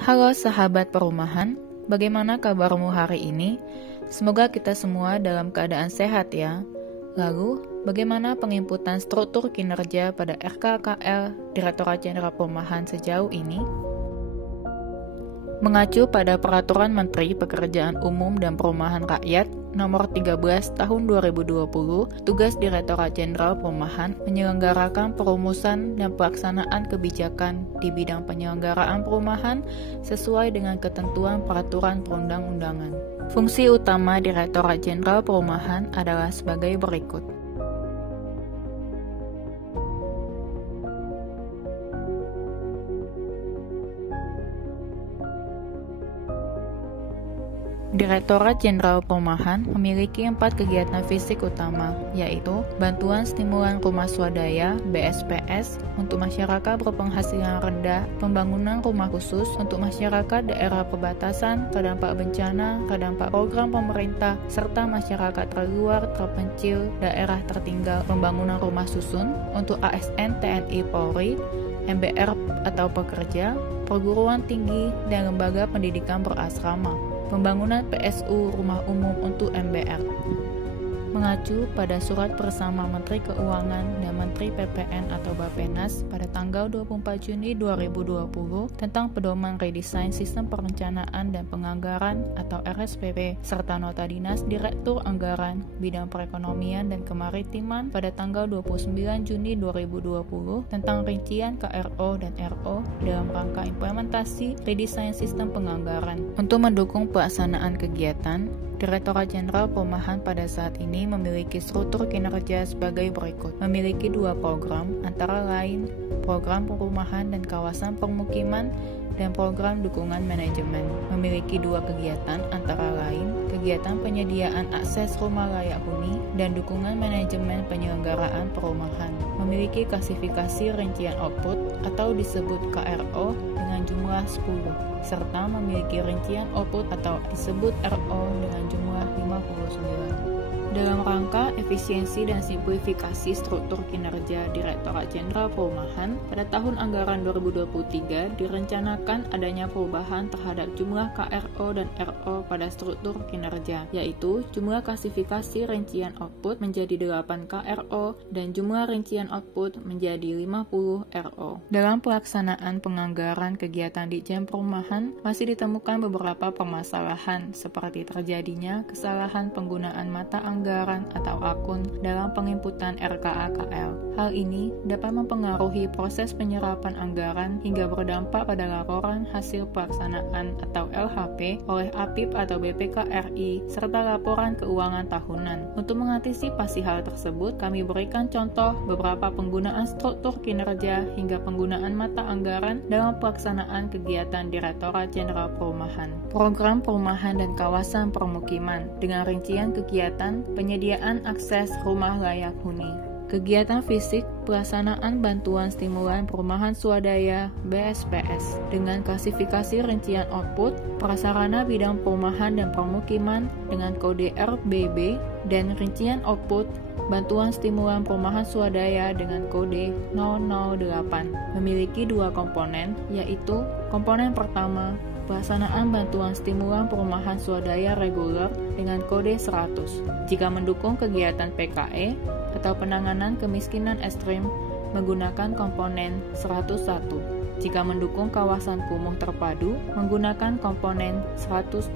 Halo sahabat perumahan, bagaimana kabarmu hari ini? Semoga kita semua dalam keadaan sehat ya. Lalu, bagaimana penginputan struktur kinerja pada RKKL Direktorat Jenderal Perumahan sejauh ini? Mengacu pada Peraturan Menteri Pekerjaan Umum dan Perumahan Rakyat Nomor 13 Tahun 2020, tugas Direktorat Jenderal Perumahan menyelenggarakan perumusan dan pelaksanaan kebijakan di bidang penyelenggaraan perumahan sesuai dengan ketentuan peraturan perundang-undangan. Fungsi utama Direktorat Jenderal Perumahan adalah sebagai berikut. Direktorat Jenderal Perumahan memiliki 4 kegiatan fisik utama, yaitu bantuan stimulan rumah swadaya (BSPS) untuk masyarakat berpenghasilan rendah, pembangunan rumah khusus untuk masyarakat daerah perbatasan, terdampak bencana, terdampak program pemerintah, serta masyarakat terluar, terpencil, daerah tertinggal, pembangunan rumah susun untuk ASN TNI Polri, MBR atau pekerja, perguruan tinggi, dan lembaga pendidikan berasrama. Pembangunan PSU Rumah Umum untuk MBR. Mengacu pada surat bersama Menteri Keuangan dan Menteri PPN atau Bappenas pada tanggal 24 Juni 2020 tentang pedoman redesain sistem perencanaan dan penganggaran atau RSPP serta nota dinas Direktur Anggaran Bidang Perekonomian dan Kemaritiman pada tanggal 29 Juni 2020 tentang rincian KRO dan RO dalam rangka implementasi redesain sistem penganggaran. Untuk mendukung pelaksanaan kegiatan, Direktorat Jenderal Perumahan pada saat ini memiliki struktur kinerja sebagai berikut. Memiliki 2 program, antara lain program perumahan dan kawasan permukiman dan program dukungan manajemen. Memiliki 2 kegiatan, antara lain kegiatan penyediaan akses rumah layak huni dan dukungan manajemen penyelenggaraan perumahan. Memiliki klasifikasi rincian output atau disebut KRO dengan jumlah 10. Serta memiliki rincian output atau disebut RO dengan jumlah 59. Dalam rangka efisiensi dan simplifikasi struktur kinerja Direktorat Jenderal Perumahan, pada tahun anggaran 2023 direncanakan adanya perubahan terhadap jumlah KRO dan RO pada struktur kinerja, yaitu jumlah klasifikasi rincian output menjadi 8 KRO dan jumlah rincian output menjadi 50 RO. Dalam pelaksanaan penganggaran kegiatan di Jen Perumahan, masih ditemukan beberapa permasalahan seperti terjadinya kesalahan penggunaan mata anggaran atau akun dalam penginputan RKAKL. Hal ini dapat mempengaruhi proses penyerapan anggaran hingga berdampak pada laporan hasil pelaksanaan atau LHP oleh APIP atau BPK RI serta laporan keuangan tahunan. Untuk mengantisipasi hal tersebut, kami berikan contoh beberapa penggunaan struktur kinerja hingga penggunaan mata anggaran dalam pelaksanaan kegiatan Direktorat Jenderal Perumahan. Program perumahan dan kawasan permukiman dengan rincian kegiatan penyediaan akses rumah layak huni. Kegiatan fisik pelaksanaan bantuan stimulan perumahan swadaya BSPS dengan klasifikasi rincian output prasarana bidang perumahan dan permukiman dengan kode RBB dan rincian output bantuan stimulan perumahan swadaya dengan kode 008 memiliki 2 komponen, yaitu komponen pertama pelaksanaan bantuan stimulan perumahan swadaya reguler dengan kode 100 jika mendukung kegiatan PKE atau penanganan kemiskinan ekstrim menggunakan komponen 101. Jika mendukung kawasan kumuh terpadu menggunakan komponen 102.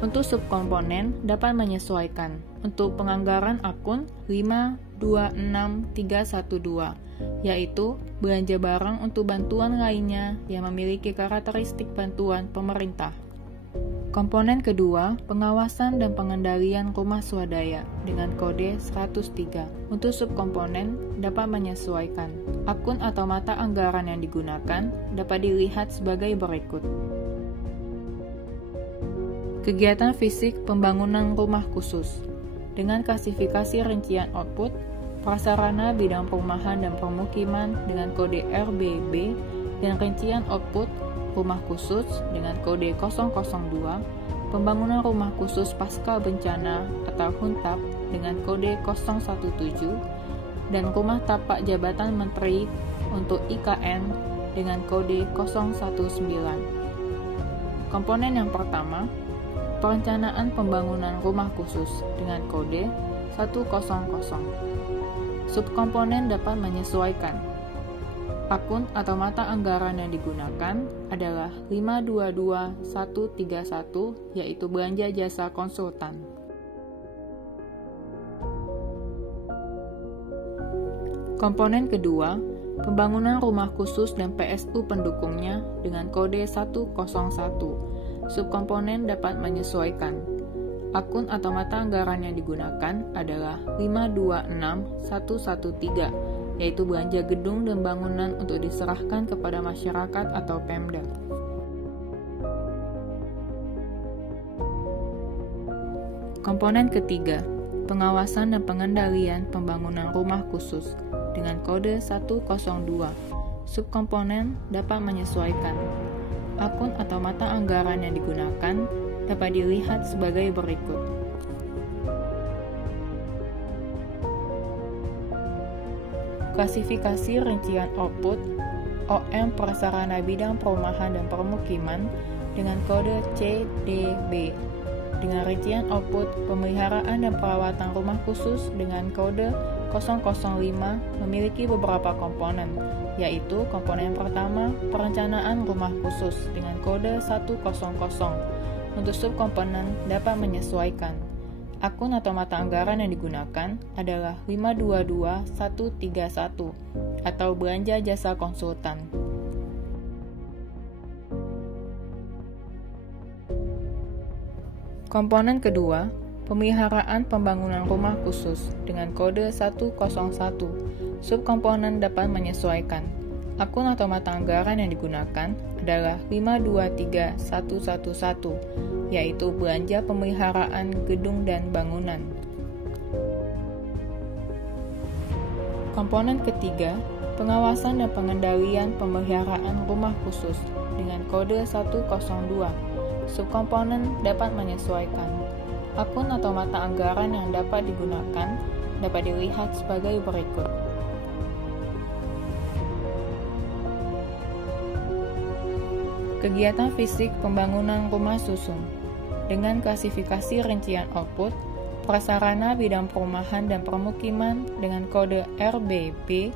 Untuk subkomponen dapat menyesuaikan. Untuk penganggaran akun 526312 yaitu belanja barang untuk bantuan lainnya yang memiliki karakteristik bantuan pemerintah. Komponen kedua, pengawasan dan pengendalian rumah swadaya dengan kode 103. Untuk subkomponen dapat menyesuaikan. Akun atau mata anggaran yang digunakan dapat dilihat sebagai berikut. Kegiatan fisik pembangunan rumah khusus dengan klasifikasi rincian output prasarana bidang perumahan dan permukiman dengan kode RBB dan rincian output rumah khusus dengan kode 002, pembangunan rumah khusus pasca bencana atau HUNTAP dengan kode 017, dan rumah tapak jabatan menteri untuk IKN dengan kode 019. Komponen yang pertama, perencanaan pembangunan rumah khusus dengan kode 100. Subkomponen dapat menyesuaikan. Akun atau mata anggaran yang digunakan adalah 522131, yaitu belanja jasa konsultan. Komponen kedua, pembangunan rumah khusus dan PSU pendukungnya dengan kode 101. Subkomponen dapat menyesuaikan. Akun atau mata anggaran yang digunakan adalah 526113, yaitu belanja gedung dan bangunan untuk diserahkan kepada masyarakat atau Pemda. Komponen ketiga, pengawasan dan pengendalian pembangunan rumah khusus dengan kode 102. Subkomponen dapat menyesuaikan. Akun atau mata anggaran yang digunakan dapat dilihat sebagai berikut. Klasifikasi rincian output OM Prasarana Bidang Perumahan dan Permukiman dengan kode CDB. Dengan rincian output pemeliharaan dan perawatan rumah khusus dengan kode 005 memiliki beberapa komponen, yaitu komponen pertama, perencanaan rumah khusus dengan kode 100. Untuk subkomponen dapat menyesuaikan. Akun atau mata anggaran yang digunakan adalah 522131 atau belanja jasa konsultan. Komponen kedua, pemeliharaan pembangunan rumah khusus dengan kode 101. Subkomponen dapat menyesuaikan. Akun atau mata anggaran yang digunakan adalah 523111, yaitu belanja pemeliharaan gedung dan bangunan. Komponen ketiga, pengawasan dan pengendalian pemeliharaan rumah khusus dengan kode 102. Subkomponen dapat menyesuaikan. Akun atau mata anggaran yang dapat digunakan dapat dilihat sebagai berikut. Kegiatan fisik pembangunan rumah susun dengan klasifikasi rincian output prasarana bidang perumahan dan permukiman dengan kode RBB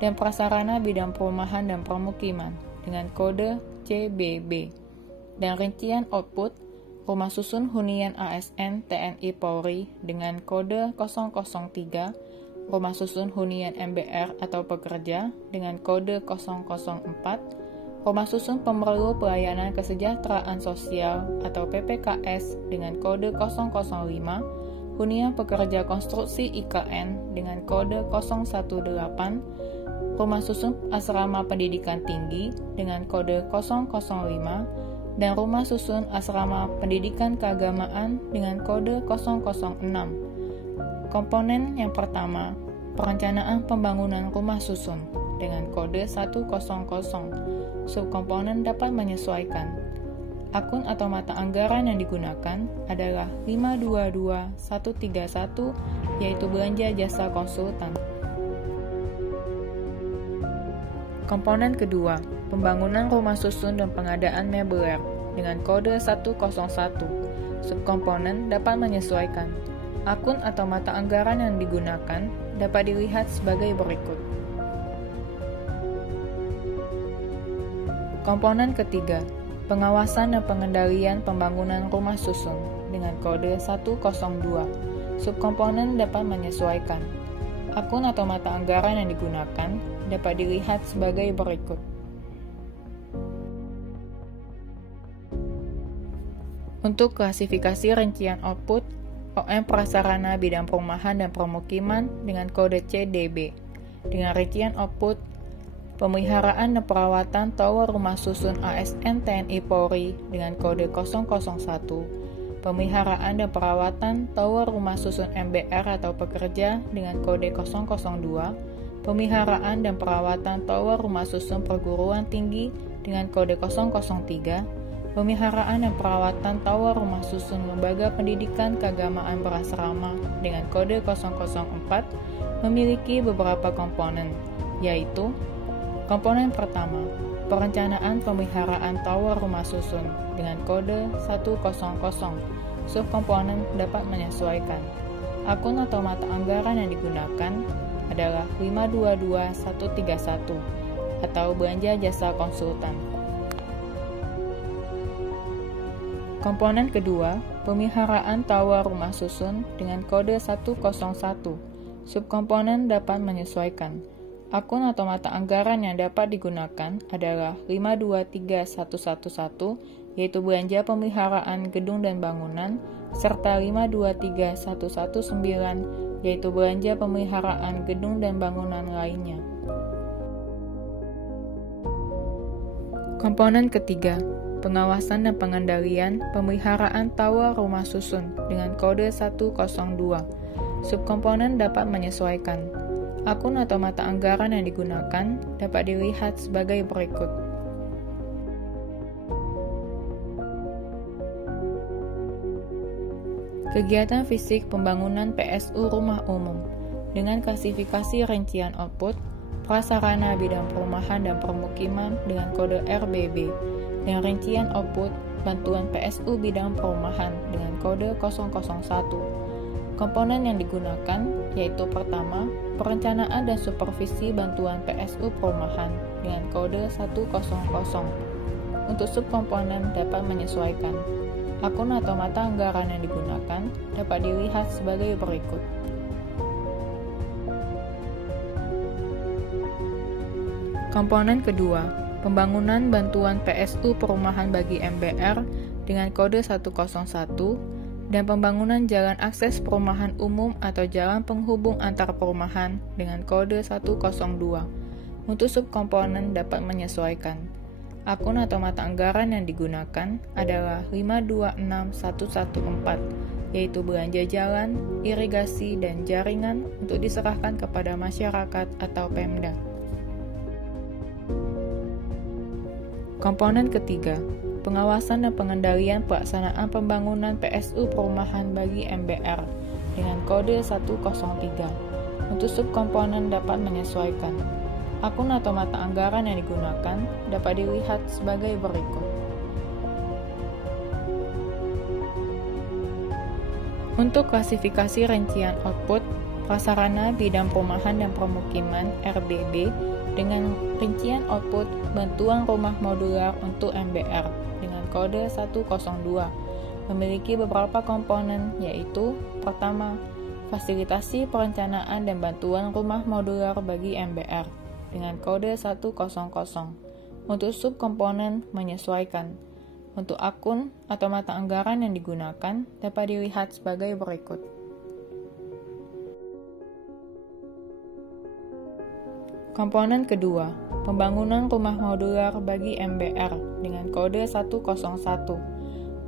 dan prasarana bidang perumahan dan permukiman dengan kode CBB. Dan rincian output rumah susun hunian ASN TNI Polri dengan kode 003, rumah susun hunian MBR atau pekerja dengan kode 004, rumah susun pemerlu pelayanan kesejahteraan sosial atau PPKS dengan kode 005, hunian pekerja konstruksi IKN dengan kode 018, rumah susun asrama pendidikan tinggi dengan kode 005, dan rumah susun asrama pendidikan keagamaan dengan kode 006. Komponen yang pertama, perencanaan pembangunan rumah susun dengan kode 100. Subkomponen dapat menyesuaikan. Akun atau mata anggaran yang digunakan adalah 522131, yaitu belanja jasa konsultan. Komponen kedua, pembangunan rumah susun dan pengadaan mebeler dengan kode 101. Subkomponen dapat menyesuaikan. Akun atau mata anggaran yang digunakan dapat dilihat sebagai berikut. Komponen ketiga, pengawasan dan pengendalian pembangunan rumah susun dengan kode 102. Subkomponen dapat menyesuaikan. Akun atau mata anggaran yang digunakan dapat dilihat sebagai berikut. Untuk klasifikasi rincian output OM Prasarana Bidang Perumahan dan Permukiman dengan kode CDB. Dengan rincian output pemeliharaan dan perawatan tower rumah susun ASN TNI Polri dengan kode 001, pemeliharaan dan perawatan tower rumah susun MBR atau pekerja dengan kode 002, pemeliharaan dan perawatan tower rumah susun perguruan tinggi dengan kode 003, pemeliharaan dan perawatan tower rumah susun lembaga pendidikan keagamaan berasrama dengan kode 004 memiliki beberapa komponen, yaitu Komponen pertama, perencanaan pemeliharaan tower rumah susun dengan kode 100. Subkomponen dapat menyesuaikan. Akun atau mata anggaran yang digunakan adalah 522131 atau belanja jasa konsultan. Komponen kedua, pemeliharaan tower rumah susun dengan kode 101. Subkomponen dapat menyesuaikan. Akun atau mata anggaran yang dapat digunakan adalah 523111, yaitu belanja pemeliharaan gedung dan bangunan, serta 523119, yaitu belanja pemeliharaan gedung dan bangunan lainnya. Komponen ketiga, pengawasan dan pengendalian pemeliharaan tower rumah susun dengan kode 102. Subkomponen dapat menyesuaikan. Akun atau mata anggaran yang digunakan dapat dilihat sebagai berikut. Kegiatan fisik pembangunan PSU rumah umum dengan klasifikasi rincian output, prasarana bidang perumahan dan permukiman dengan kode RBB, dan rincian output bantuan PSU bidang perumahan dengan kode 001. Komponen yang digunakan yaitu pertama, perencanaan dan supervisi bantuan PSU perumahan dengan kode 100. Untuk subkomponen dapat menyesuaikan. Akun atau mata anggaran yang digunakan dapat dilihat sebagai berikut. Komponen kedua, pembangunan bantuan PSU perumahan bagi MBR dengan kode 101 dan pembangunan jalan akses perumahan umum atau jalan penghubung antar perumahan dengan kode 102. Untuk subkomponen dapat menyesuaikan. Akun atau mata anggaran yang digunakan adalah 526114, yaitu belanja jalan, irigasi, dan jaringan untuk diserahkan kepada masyarakat atau Pemda. Komponen ketiga, pengawasan dan pengendalian pelaksanaan pembangunan PSU perumahan bagi MBR dengan kode 103. Untuk subkomponen dapat menyesuaikan. Akun atau mata anggaran yang digunakan dapat dilihat sebagai berikut. Untuk klasifikasi rincian output, prasarana bidang perumahan dan permukiman RBB dengan rincian output bantuan rumah modular untuk MBR dengan kode 102 memiliki beberapa komponen, yaitu pertama, fasilitasi perencanaan dan bantuan rumah modular bagi MBR dengan kode 100. Untuk subkomponen menyesuaikan. Untuk akun atau mata anggaran yang digunakan dapat dilihat sebagai berikut. Komponen kedua, pembangunan rumah modular bagi MBR dengan kode 101.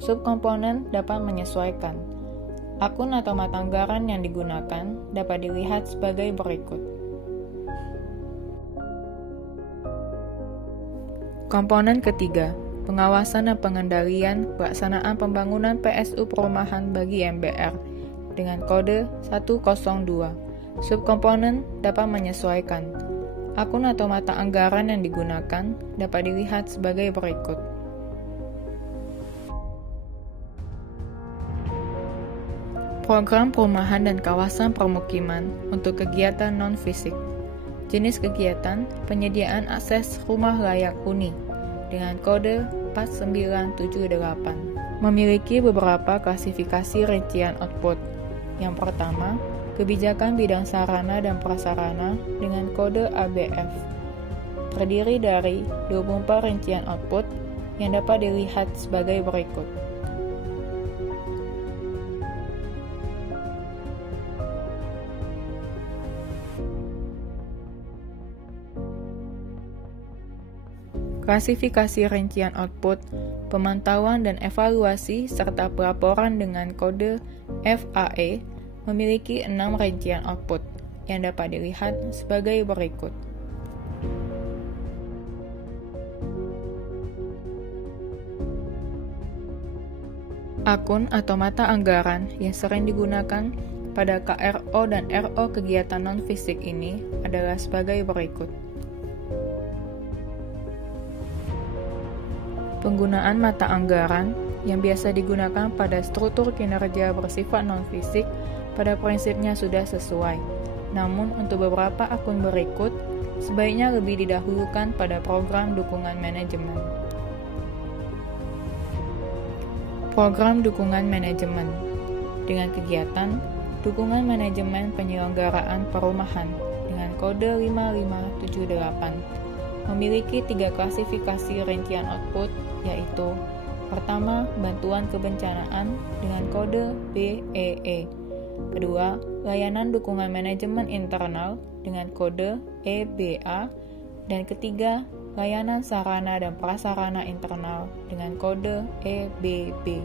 Subkomponen dapat menyesuaikan. Akun atau mata anggaran yang digunakan dapat dilihat sebagai berikut. Komponen ketiga, pengawasan dan pengendalian pelaksanaan pembangunan PSU perumahan bagi MBR dengan kode 102. Subkomponen dapat menyesuaikan. Akun atau mata anggaran yang digunakan dapat dilihat sebagai berikut. Program perumahan dan kawasan permukiman untuk kegiatan non-fisik. Jenis kegiatan penyediaan akses rumah layak huni dengan kode 4978. Memiliki beberapa klasifikasi rincian output. Yang pertama, kebijakan bidang sarana dan prasarana dengan kode ABF. Terdiri dari 24 rincian output yang dapat dilihat sebagai berikut. Klasifikasi rincian output, pemantauan dan evaluasi serta pelaporan dengan kode FAE memiliki 6 rincian output yang dapat dilihat sebagai berikut. Akun atau mata anggaran yang sering digunakan pada KRO dan RO kegiatan non-fisik ini adalah sebagai berikut. Penggunaan mata anggaran yang biasa digunakan pada struktur kinerja bersifat non-fisik pada prinsipnya sudah sesuai. Namun untuk beberapa akun berikut, sebaiknya lebih didahulukan pada program dukungan manajemen. Program dukungan manajemen dengan kegiatan dukungan manajemen penyelenggaraan perumahan dengan kode 5578 memiliki 3 klasifikasi rincian output, yaitu pertama, bantuan kebencanaan dengan kode BEE. Kedua, layanan dukungan manajemen internal dengan kode EBA. Dan ketiga, layanan sarana dan prasarana internal dengan kode EBB.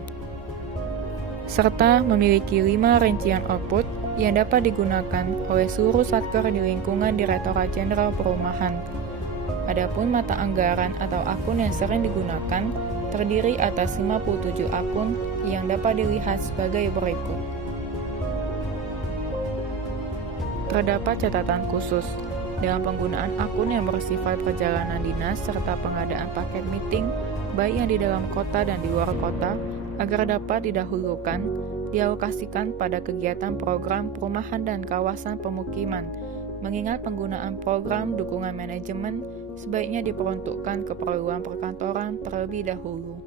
Serta memiliki 5 rincian output yang dapat digunakan oleh seluruh satker di lingkungan Direktorat Jenderal Perumahan. Adapun mata anggaran atau akun yang sering digunakan terdiri atas 57 akun yang dapat dilihat sebagai berikut. Terdapat catatan khusus dalam penggunaan akun yang bersifat perjalanan dinas serta pengadaan paket meeting baik yang di dalam kota dan di luar kota agar dapat didahulukan, dialokasikan pada kegiatan program perumahan dan kawasan pemukiman, mengingat penggunaan program dukungan manajemen sebaiknya diperuntukkan keperluan perkantoran terlebih dahulu.